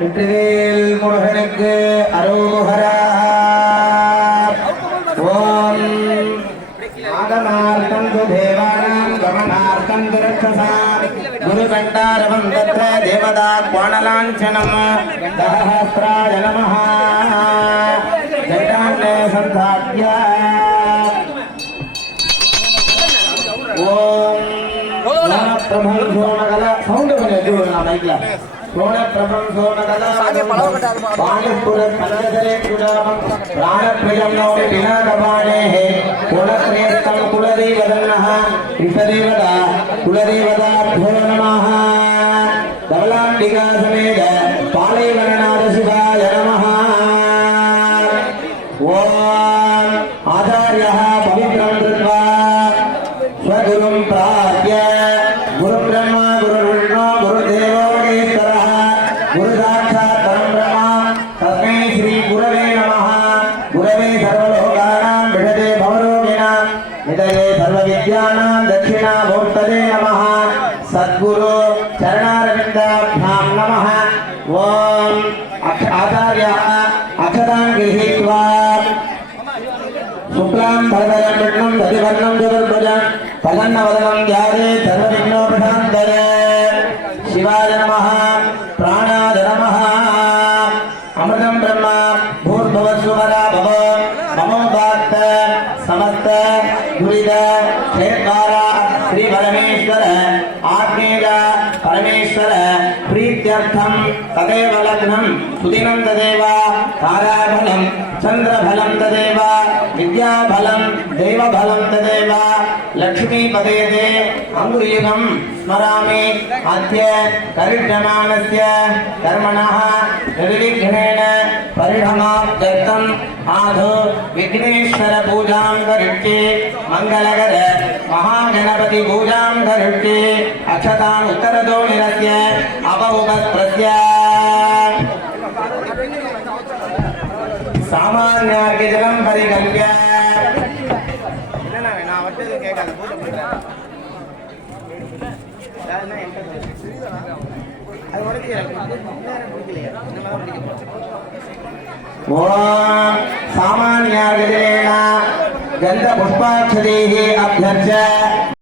வெற்றிவேல் முருகனுக்கு அரோகரா. ஓம் ஆகமார்த்தந்து தேவானாம் கமனார்த்தந்து ரக்ஷசாம் குருகண்டாரவம் தத்ர தேவதா குவாணலாஞ்சனம் சஹஸ்ராய நமः. ஜட்டான்னே சந்தாப்ய ஓம் பிரபம் சோமகல சவுண்ட் கொஞ்சம் எடுத்துக்கோங்க மைக்ல. சோனப்பிரபம் சோமகல பாணிபுர கலதரே குடாமம் பிராணப்பிரியம் நோமி விநாகபாணேஹ குலத்ரேஸ்தம் குலதேவதன்னஹ விசதேவதா குலதேவதாभ्यो நமः. தவலாம்பிகா சமேத பாலைவனநாத சிவாய நமः. ஓம் ஆச்சார்யः பவித்ரம் கிருத்வா स्वगुरुं प्राप्य गुरुब्रह्मा गुरुर्विष्णु गुरुदेवो महेश्वरः गुरुसाक्षात् परब्रह्म तस्मै श्री गुरवे नमः. गुरवे सर्वलोकानां विषते भवरोगिणां निधये सर्वविद्यानां दक्षिणामूर्तये नमः. सद्गुरु चरणारविन्दाभ्यां नमः. ओम आचार्यः अक्षतां गृहीत्वा शुक्लां भरधरं विष्णुं दधिवर्णं चतुर्भुजं प्रसन्नवदनं ध्याये सर्वविघ्नोपशान्तये. शिवाय नमः. प्राणाय नमः. अमृतं ब्रह्म भूर्भुवस्सुवरा भव ममोदात्त समस्त दुरित क्षेत्रा श्री परमेश्वर आज्ञेय परमेश्वर प्रीत्यर्थं तदेव लग्नं सुदिनं तदेव ताराफलं चन्द्रफलं तदेव विद्याफलं देवफलं तदेव लक्ष्मीपदेते अङ्गुलीनं स्मरामि. अद्य करिष्यमाणस्य कर्मणः निर्विघ्नेन परिणमाप्त्यर्थम् आदौ विघ्नेश्वर पूजां करिष्ये. मङ्गलकर महागणपति पूजां करिष्ये. अक्षतान् उत्तरतो निरस्य अपउपस्प्रस्य सामान्यार्घ्य जलं परिगम्य सामान्यार्घ्यजलेन गन्धपुष्पाक्षतैः अभ्यर्च्य